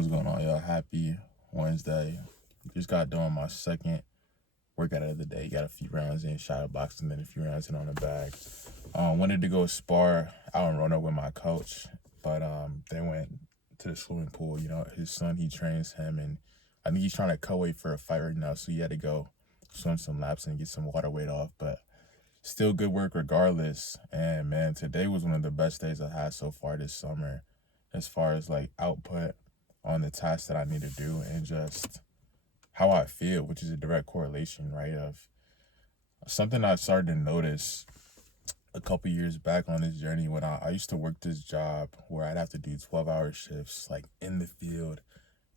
What's going on, y'all? Happy Wednesday. Just got done my second workout of the day. Got a few rounds in shadow boxing, then a few rounds in on the bag. Wanted to go spar out in Roanoke with my coach, but they went to the swimming pool. You know, his son, he trains him, and I think he's trying to cut weight for a fight right now, so he had to go swim some laps and get some water weight off. But still good work regardless. And man, today was one of the best days I had so far this summer, as far as like output on the tasks that I need to do and just how I feel, which is a direct correlation, right? Of something I started to notice a couple years back on this journey when I used to work this job where I'd have to do 12-hour shifts, like in the field,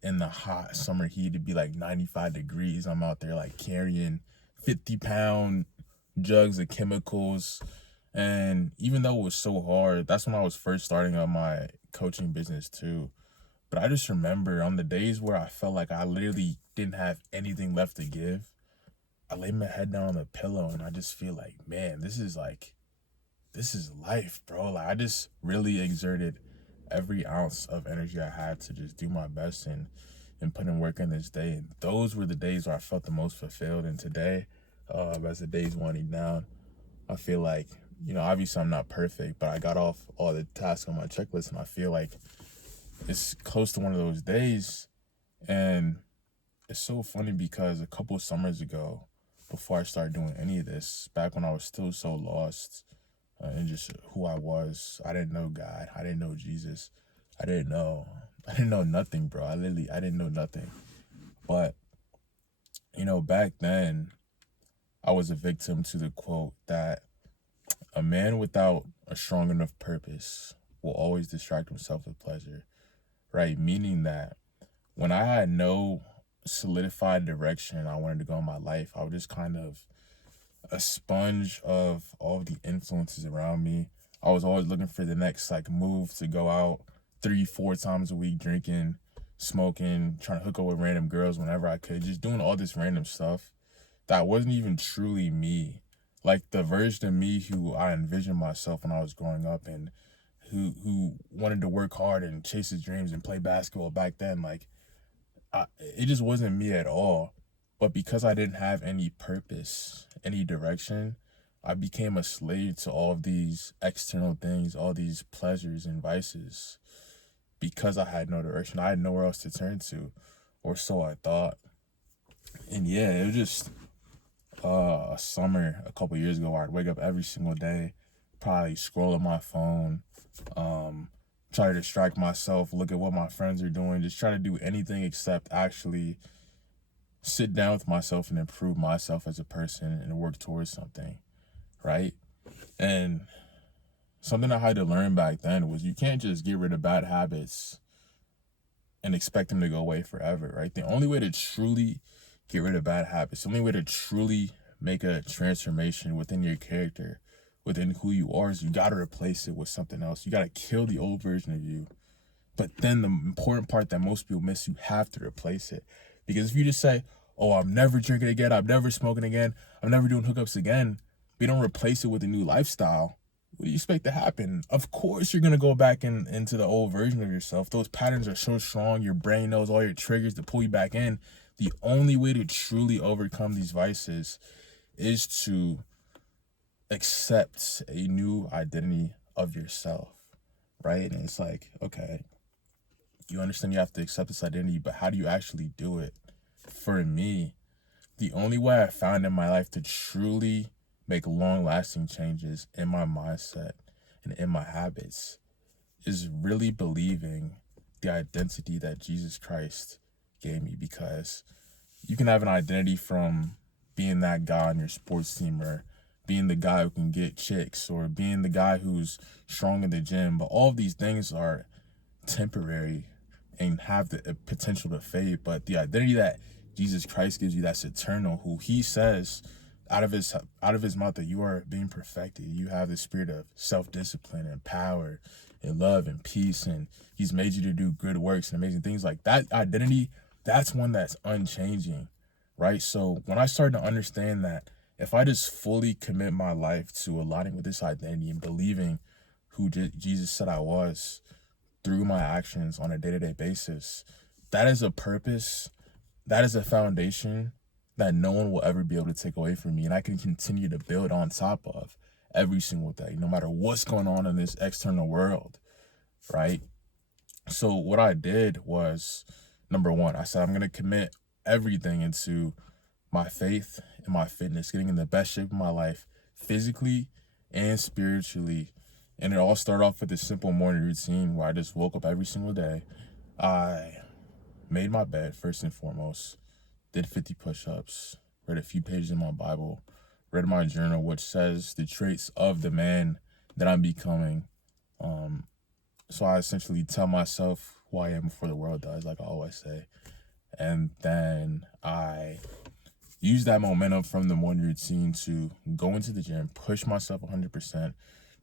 in the hot summer heat. It'd be like 95 degrees. I'm out there like carrying 50-pound jugs of chemicals. And even though it was so hard, that's when I was first starting on my coaching business too. But I just remember on the days where I felt like I literally didn't have anything left to give, I lay my head down on the pillow and I just feel like, man, this is life, bro. Like I just really exerted every ounce of energy I had to just do my best and put in work in this day. And those were the days where I felt the most fulfilled. And today, as the day's winding down, I feel like, obviously I'm not perfect, but I got off all the tasks on my checklist and I feel like it's close to one of those days. And it's so funny because a couple of summers ago, before I started doing any of this, back when I was still so lost in just who I was, I didn't know God, I didn't know Jesus, I didn't know nothing, bro. I didn't know nothing. But back then I was a victim to the quote that a man without a strong enough purpose will always distract himself with pleasure, right? Meaning that when I had no solidified direction I wanted to go in my life, I was just kind of a sponge of all of the influences around me. I was always looking for the next like move to go out 3-4 times a week, drinking, smoking, trying to hook up with random girls whenever I could, just doing all this random stuff that wasn't even truly me. Like the version of me who I envisioned myself when I was growing up and who wanted to work hard and chase his dreams and play basketball back then. Like it just wasn't me at all. But because I didn't have any purpose, any direction, I became a slave to all of these external things, all these pleasures and vices. Because I had no direction, I had nowhere else to turn to, or so I thought. And yeah, it was just a summer a couple years ago where I'd wake up every single day, probably scroll on my phone, try to distract myself, look at what my friends are doing, just try to do anything except actually sit down with myself and improve myself as a person and work towards something, right? And something I had to learn back then was you can't just get rid of bad habits and expect them to go away forever, right? The only way to truly get rid of bad habits, the only way to truly make a transformation within your character, within who you are, is you got to replace it with something else. You got to kill the old version of you. But then the important part that most people miss, you have to replace it. Because if you just say, oh, I'm never drinking again, I'm never smoking again, I'm never doing hookups again, but you don't replace it with a new lifestyle, what do you expect to happen? Of course you're going to go back into the old version of yourself. Those patterns are so strong, your brain knows all your triggers to pull you back in. The only way to truly overcome these vices is to accept a new identity of yourself, right? And it's like, okay, you understand you have to accept this identity, but how do you actually do it? For me, the only way I found in my life to truly make long-lasting changes in my mindset and in my habits is really believing the identity that Jesus Christ gave me. Because you can have an identity from being that guy on your sports team, or being the guy who can get chicks, or being the guy who's strong in the gym, but all of these things are temporary and have the potential to fade. But the identity that Jesus Christ gives you, that's eternal, who he says out of his mouth that you are being perfected. You have the spirit of self-discipline and power and love and peace, and he's made you to do good works and amazing things. Like that identity, that's one that's unchanging, right? So when I started to understand that if I just fully commit my life to aligning with this identity and believing who Jesus said I was through my actions on a day-to-day basis, that is a purpose, that is a foundation that no one will ever be able to take away from me, and I can continue to build on top of every single day, no matter what's going on in this external world, right? So what I did was, number one, I said I'm going to commit everything into my faith and my fitness, getting in the best shape of my life, physically and spiritually. And it all started off with this simple morning routine where I just woke up every single day. I made my bed first and foremost, did 50 push-ups, read a few pages in my Bible, read my journal, which says the traits of the man that I'm becoming. So I essentially tell myself who I am before the world does, like I always say. And then I use that momentum from the morning routine to go into the gym, push myself 100%,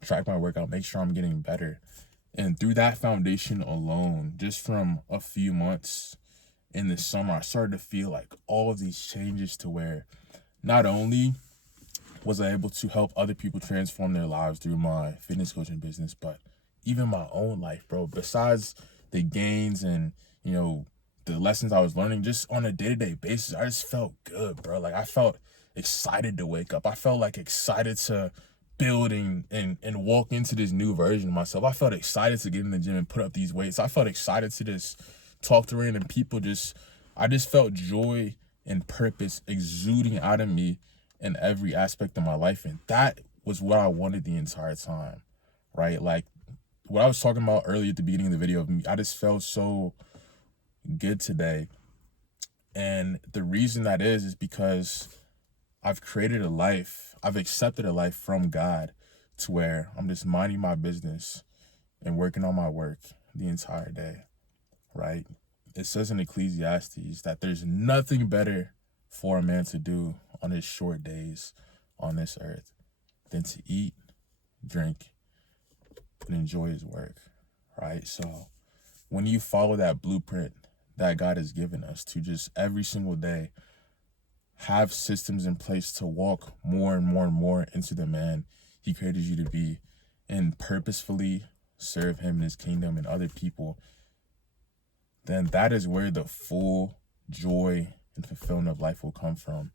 track my workout, make sure I'm getting better. And through that foundation alone, just from a few months in the summer, I started to feel like all of these changes to where not only was I able to help other people transform their lives through my fitness coaching business, but even my own life, bro. Besides the gains and, you know, the lessons I was learning just on a day-to-day basis, I just felt good, bro. Like I felt excited to wake up. I felt like excited to build and walk into this new version of myself. I felt excited to get in the gym and put up these weights. I felt excited to just talk to random people. I just felt joy and purpose exuding out of me in every aspect of my life. And that was what I wanted the entire time, right? Like what I was talking about earlier at the beginning of the video, I just felt so good today. And the reason that is because I've created a life, I've accepted a life from God to where I'm just minding my business and working on my work the entire day, right? It says in Ecclesiastes that there's nothing better for a man to do on his short days on this earth than to eat, drink, and enjoy his work, right? So when you follow that blueprint that God has given us to just every single day have systems in place to walk more and more and more into the man he created you to be and purposefully serve him in his kingdom and other people, then that is where the full joy and fulfillment of life will come from.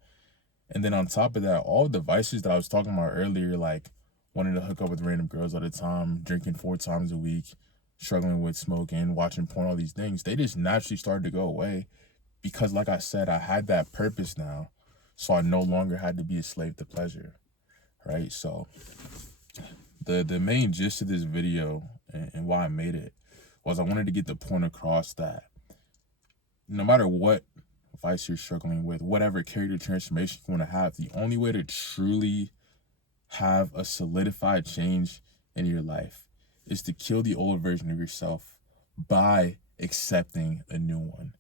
And then on top of that, all the vices that I was talking about earlier, like wanting to hook up with random girls all the time, drinking 4 times a week, struggling with smoking, watching porn, all these things, they just naturally started to go away because, like I said, I had that purpose now. So I no longer had to be a slave to pleasure, right? So the main gist of this video and why I made it was I wanted to get the point across that no matter what vice you're struggling with, whatever character transformation you want to have, the only way to truly have a solidified change in your life is to kill the old version of yourself by accepting a new one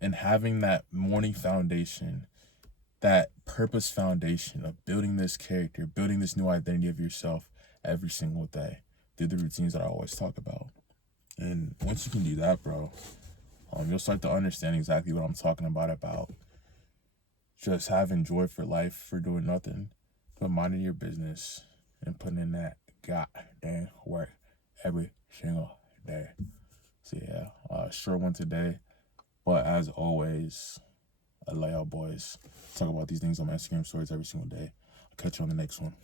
and having that morning foundation, that purpose foundation of building this character, building this new identity of yourself every single day through the routines that I always talk about. And once you can do that, bro, you'll start to understand exactly what I'm talking about just having joy for life, for doing nothing but minding your business and putting in that goddamn work every single day. So yeah, short one today, but as always, I love y'all boys. Talk about these things on my Instagram stories every single day. I'll catch you on the next one.